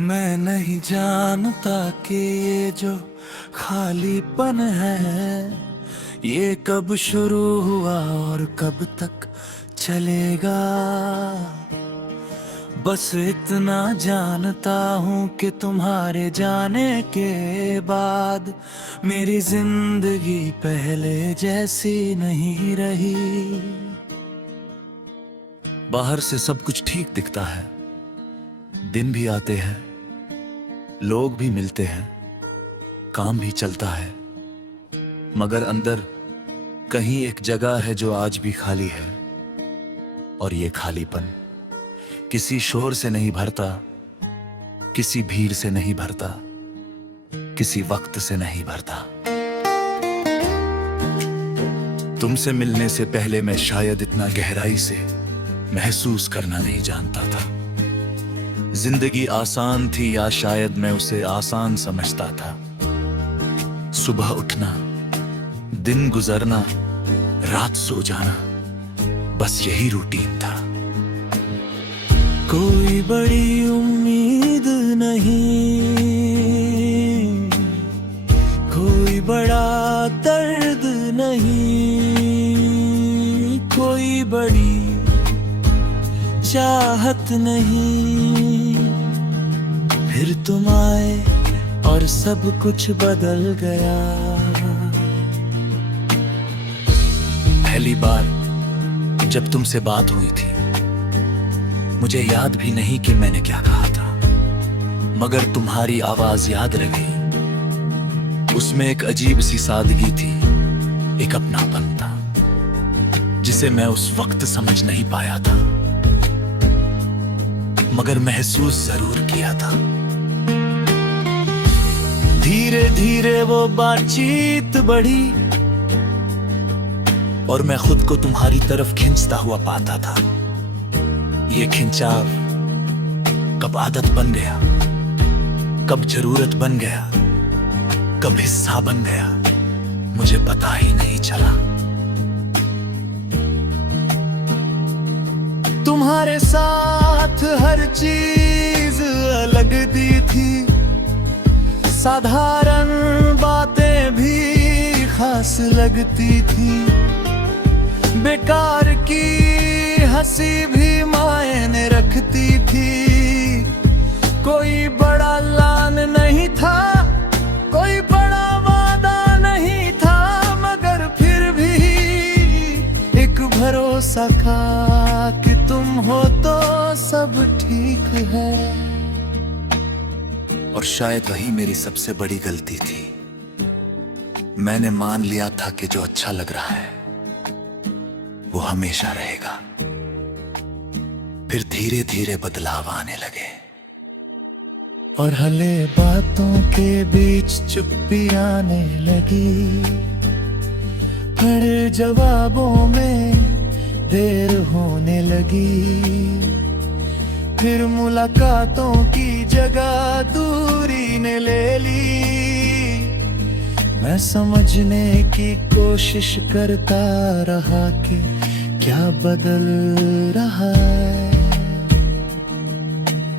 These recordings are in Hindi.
मैं नहीं जानता कि ये जो खालीपन है ये कब शुरू हुआ और कब तक चलेगा। बस इतना जानता हूँ कि तुम्हारे जाने के बाद मेरी जिंदगी पहले जैसी नहीं रही। बाहर से सब कुछ ठीक दिखता है, दिन भी आते हैं, लोग भी मिलते हैं, काम भी चलता है, मगर अंदर कहीं एक जगह है जो आज भी खाली है। और ये खालीपन किसी शोर से नहीं भरता, किसी भीड़ से नहीं भरता, किसी वक्त से नहीं भरता। तुमसे मिलने से पहले मैं शायद इतना गहराई से महसूस करना नहीं जानता था। जिंदगी आसान थी या शायद मैं उसे आसान समझता था। सुबह उठना, दिन गुजरना, रात सो जाना, बस यही रूटीन था। कोई बड़ी उम्मीद नहीं, कोई बड़ा दर्द नहीं, कोई बड़ी चाहत नहीं। फिर तुम आए और सब कुछ बदल गया। पहली बार जब तुमसे बात हुई थी मुझे याद भी नहीं कि मैंने क्या कहा था, मगर तुम्हारी आवाज याद रह गई। उसमें एक अजीब सी सादगी थी, एक अपनापन था जिसे मैं उस वक्त समझ नहीं पाया था, मगर महसूस जरूर किया था। धीरे धीरे वो बातचीत बढ़ी और मैं खुद को तुम्हारी तरफ खींचता हुआ पाता था। ये खिंचाव कब आदत बन गया, कब जरूरत बन गया, कब हिस्सा बन गया, मुझे पता ही नहीं चला। तुम्हारे साथ हर चीज अलग दी थी, साधारण बातें भी खास लगती थी, बेकार की हंसी भी मायने रखती थी। कोई बड़ा लान नहीं था, कोई बड़ा वादा नहीं था, मगर फिर भी एक भरोसा था कि तुम हो तो सब ठीक है। और शायद वही मेरी सबसे बड़ी गलती थी। मैंने मान लिया था कि जो अच्छा लग रहा है वो हमेशा रहेगा। फिर धीरे धीरे बदलाव आने लगे और हले बातों के बीच चुप्पी आने लगी। फिर जवाबों में देर होने लगी, फिर मुलाकातों की जगह दूरी ने ले ली। मैं समझने की कोशिश करता रहा कि क्या बदल रहा है,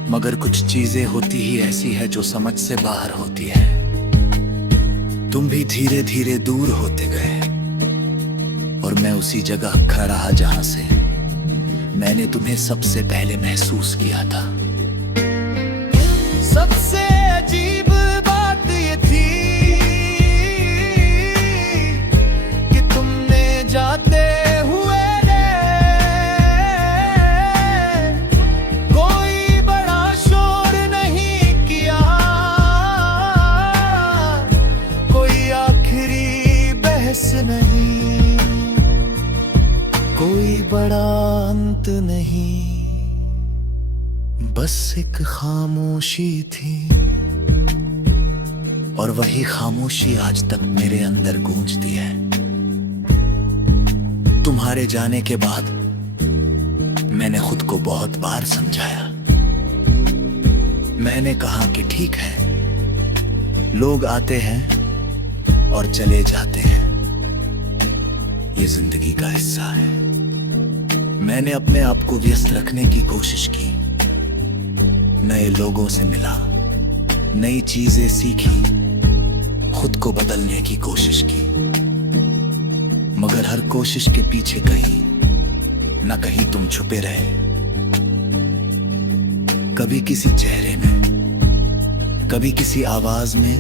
मगर कुछ चीजें होती ही ऐसी है जो समझ से बाहर होती है। तुम भी धीरे धीरे दूर होते गए और मैं उसी जगह खड़ा रहा जहां से मैंने तुम्हें सबसे पहले महसूस किया था। सबसे अजीब बात ये थी कि तुमने जाते हुए कोई बड़ा शोर नहीं किया, कोई आखिरी बहस नहीं, कोई बड़ा अंत नहीं, बस एक खामोशी थी। और वही खामोशी आज तक मेरे अंदर गूंजती है। तुम्हारे जाने के बाद मैंने खुद को बहुत बार समझाया। मैंने कहा कि ठीक है, लोग आते हैं और चले जाते हैं, ये जिंदगी का हिस्सा है। मैंने अपने आप को व्यस्त रखने की कोशिश की, नए लोगों से मिला, नई चीजें सीखी, खुद को बदलने की कोशिश की। मगर हर कोशिश के पीछे कहीं न कहीं तुम छुपे रहे। कभी किसी चेहरे में, कभी किसी आवाज में,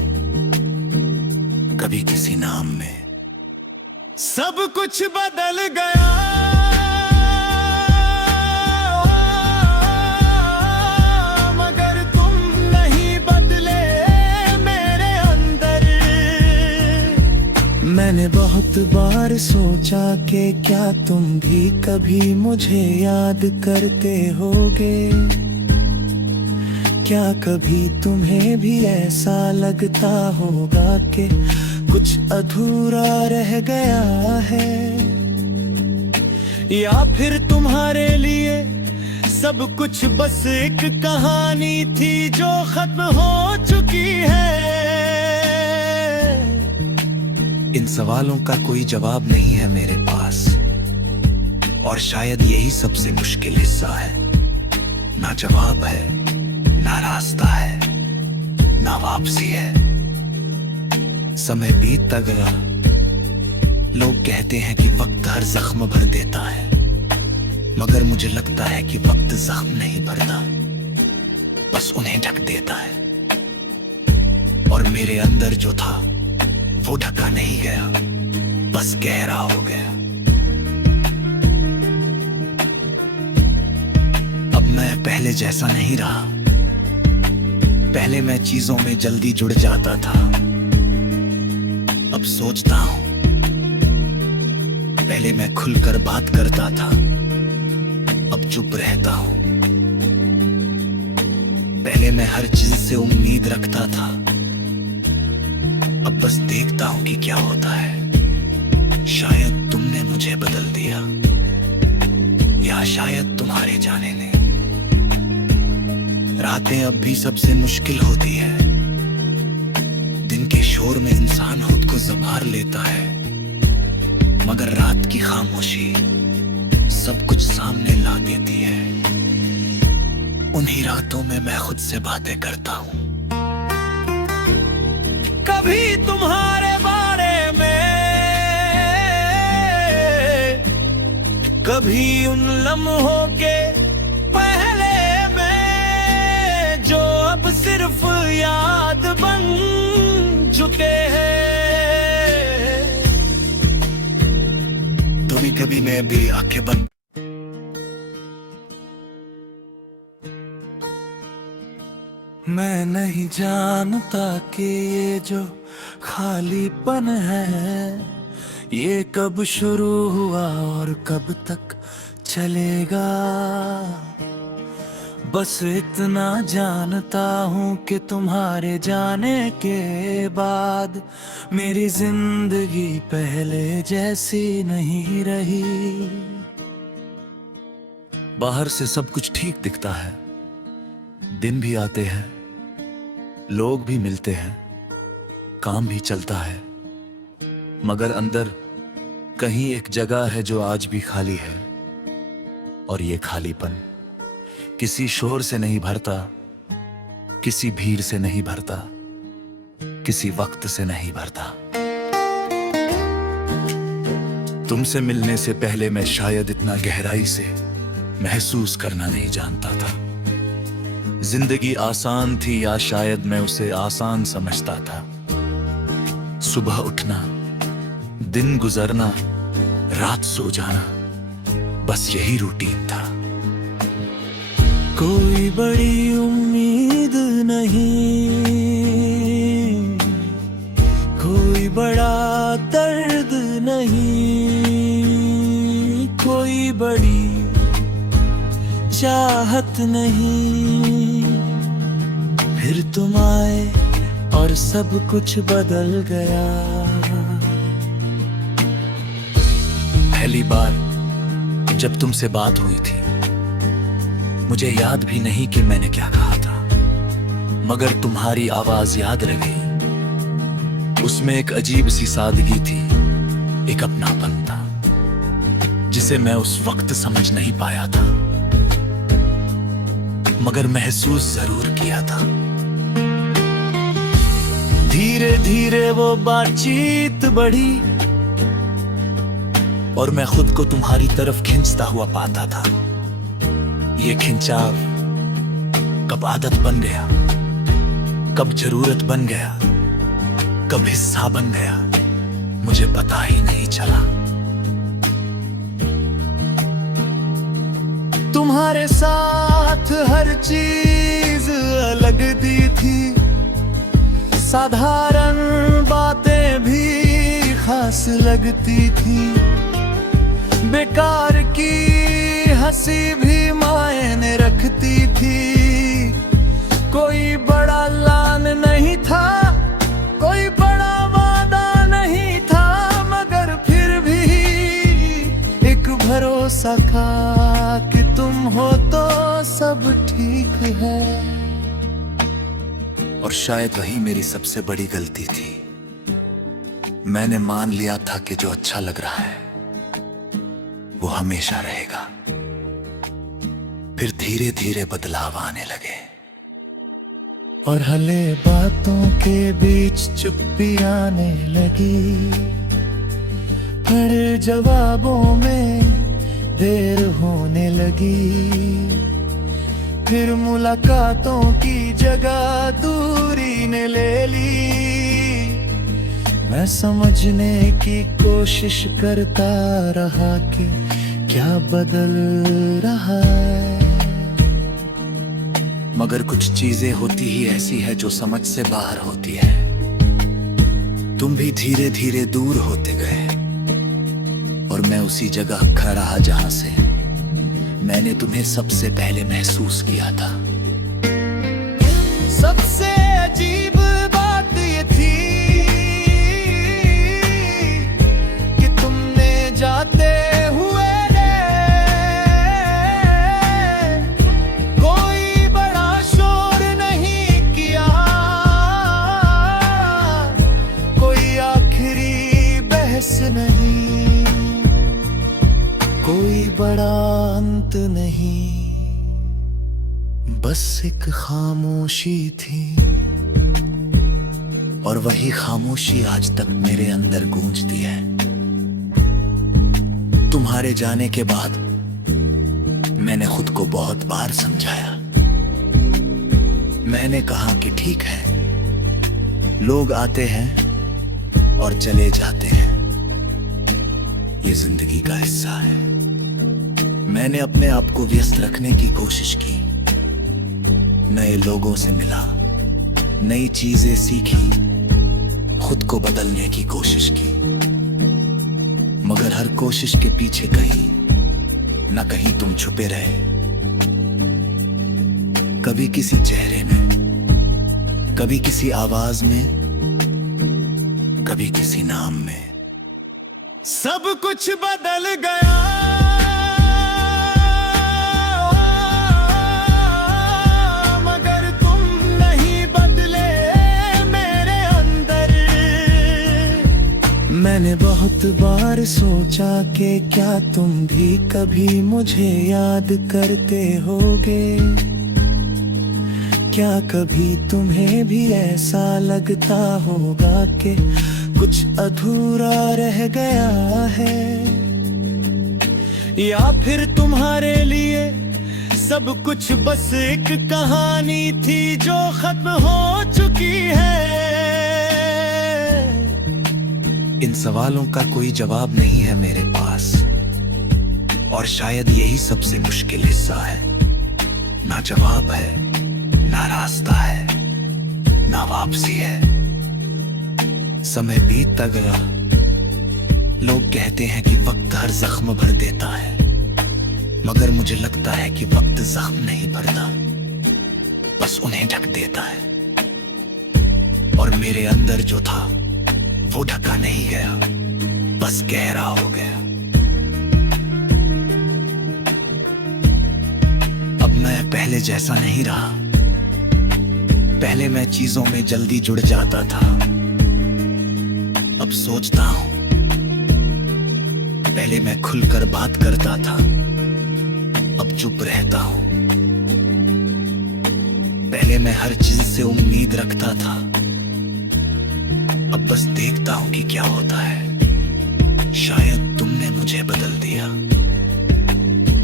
कभी किसी नाम में। सब कुछ बदल गया, मगर तुम नहीं बदले मेरे अंदर। मैंने बहुत बार सोचा कि क्या तुम भी कभी मुझे याद करते होगे। क्या कभी तुम्हें भी ऐसा लगता होगा कि कुछ अधूरा रह गया है, या फिर तुम्हारे लिए सब कुछ बस एक कहानी थी जो खत्म हो चुकी है। इन सवालों का कोई जवाब नहीं है मेरे पास, और शायद यही सबसे मुश्किल हिस्सा है। ना जवाब है, ना रास्ता है, ना वापसी है। समय बीतता गया, लोग कहते हैं कि वक्त हर जख्म भर देता है, मगर मुझे लगता है कि वक्त जख्म नहीं भरता, बस उन्हें ढक देता है। और मेरे अंदर जो था वो ढका नहीं गया, बस गहरा हो गया। अब मैं पहले जैसा नहीं रहा। पहले मैं चीजों में जल्दी जुड़ जाता था, अब सोचता हूं। पहले मैं खुलकर बात करता था, अब चुप रहता हूं। पहले मैं हर चीज से उम्मीद रखता था, अब बस देखता हूं कि क्या होता है। शायद तुमने मुझे बदल दिया, या शायद तुम्हारे जाने ने। रातें अब भी सबसे मुश्किल होती है। दिन के शोर में इंसान खुद को संभाल लेता है, मगर रात की खामोशी सब कुछ सामने ला देती है। उन्हीं रातों में मैं खुद से बातें करता हूं, कभी तुम्हारे बारे में, कभी उन लम्हों के पहले में जो अब सिर्फ याद बन चुके हैं। कभी कभी मैं भी आंखें बंद मैं नहीं जानता कि ये जो खालीपन है ये कब शुरू हुआ और कब तक चलेगा। बस इतना जानता हूँ कि तुम्हारे जाने के बाद मेरी जिंदगी पहले जैसी नहीं रही। बाहर से सब कुछ ठीक दिखता है, दिन भी आते हैं, लोग भी मिलते हैं, काम भी चलता है, मगर अंदर कहीं एक जगह है जो आज भी खाली है। और ये खालीपन किसी शोर से नहीं भरता, किसी भीड़ से नहीं भरता, किसी वक्त से नहीं भरता। तुमसे मिलने से पहले मैं शायद इतना गहराई से महसूस करना नहीं जानता था। जिंदगी आसान थी या शायद मैं उसे आसान समझता था। सुबह उठना, दिन गुजरना, रात सो जाना, बस यही रूटीन था। कोई बड़ी उम्मीद नहीं, कोई बड़ा दर्द नहीं, कोई बड़ी चाहत नहीं। फिर तुम आए और सब कुछ बदल गया। पहली बार जब तुमसे बात हुई थी मुझे याद भी नहीं कि मैंने क्या कहा था, मगर तुम्हारी आवाज याद रह गई। उसमें एक अजीब सी सादगी थी, एक अपनापन था जिसे मैं उस वक्त समझ नहीं पाया था। मगर महसूस जरूर किया था। धीरे धीरे वो बातचीत बढ़ी और मैं खुद को तुम्हारी तरफ खींचता हुआ पाता था। ये खिंचाव कब आदत बन गया, कब जरूरत बन गया, कब हिस्सा बन गया, मुझे पता ही नहीं चला। तुम्हारे साथ हर चीज अलग दी थी, साधारण बातें भी खास लगती थी, बेकार की हंसी भी मायने रखती थी। कोई बड़ा लान नहीं था, कोई बड़ा वादा नहीं था, मगर फिर भी एक भरोसा था कि तुम हो तो सब ठीक है। और शायद वही मेरी सबसे बड़ी गलती थी। मैंने मान लिया था कि जो अच्छा लग रहा है वो हमेशा रहेगा। फिर धीरे धीरे बदलाव आने लगे और हले बातों के बीच चुप्पी आने लगी। फिर जवाबों में देर होने लगी, फिर मुलाकातों की जगह दूरी ने ले ली। मैं समझने की कोशिश करता रहा कि क्या बदल रहा है, मगर कुछ चीजें होती ही ऐसी है जो समझ से बाहर होती है। तुम भी धीरे धीरे दूर होते गए और मैं उसी जगह खड़ा रहा जहां से मैंने तुम्हें सबसे पहले महसूस किया था। सबसे अजीब बात ये थी कि तुमने जाते हुए कोई बड़ा शोर नहीं किया, कोई आखिरी बहस नहीं, कोई बड़ा अंत नहीं, बस एक खामोशी थी। और वही खामोशी आज तक मेरे अंदर गूंजती है। तुम्हारे जाने के बाद मैंने खुद को बहुत बार समझाया। मैंने कहा कि ठीक है, लोग आते हैं और चले जाते हैं, ये जिंदगी का हिस्सा है। मैंने अपने आप को व्यस्त रखने की कोशिश की, नए लोगों से मिला, नई चीजें सीखी, खुद को बदलने की कोशिश की, मगर हर कोशिश के पीछे कहीं न कहीं तुम छुपे रहे। कभी किसी चेहरे में, कभी किसी आवाज में, कभी किसी नाम में। सब कुछ बदल गया, मगर तुम नहीं बदले मेरे अंदर। मैंने बहुत बार सोचा कि क्या तुम भी कभी मुझे याद करते होगे, क्या कभी तुम्हें भी ऐसा लगता होगा कि कुछ अधूरा रह गया है, या फिर तुम्हारे लिए सब कुछ बस एक कहानी थी जो खत्म हो चुकी है। इन सवालों का कोई जवाब नहीं है मेरे पास, और शायद यही सबसे मुश्किल हिस्सा है। ना जवाब है, ना रास्ता है, ना वापसी है। समय बीतता गया, लोग कहते हैं कि वक्त हर जख्म भर देता है, मगर मुझे लगता है कि वक्त जख्म नहीं भरता, बस उन्हें ढक देता है। और मेरे अंदर जो था वो ढका नहीं गया, बस गहरा हो गया। अब मैं पहले जैसा नहीं रहा। पहले मैं चीजों में जल्दी जुड़ जाता था, अब सोचता हूं। पहले मैं खुलकर बात करता था, अब चुप रहता हूं। पहले मैं हर चीज से उम्मीद रखता था, अब बस देखता हूं कि क्या होता है। शायद तुमने मुझे बदल दिया,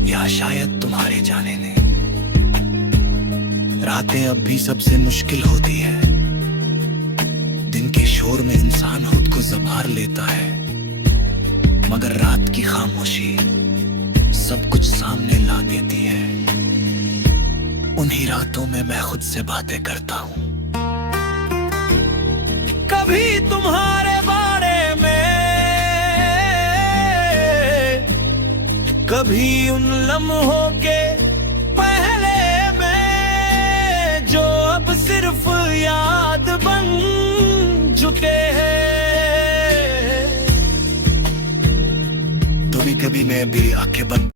या शायद तुम्हारे जाने ने। रातें अब भी सबसे मुश्किल होती है, दिन के शोर में इंसान खुद को संभाल लेता है, मगर रात की खामोशी सब कुछ सामने ला देती है। उन्हीं रातों में मैं खुद से बातें करता हूँ, कभी तुम्हारे बारे में, कभी उन लम्हों के पहले में, जो अब सिर्फ याद बन चुके हैं। कभी कभी मैं भी आंखें बंद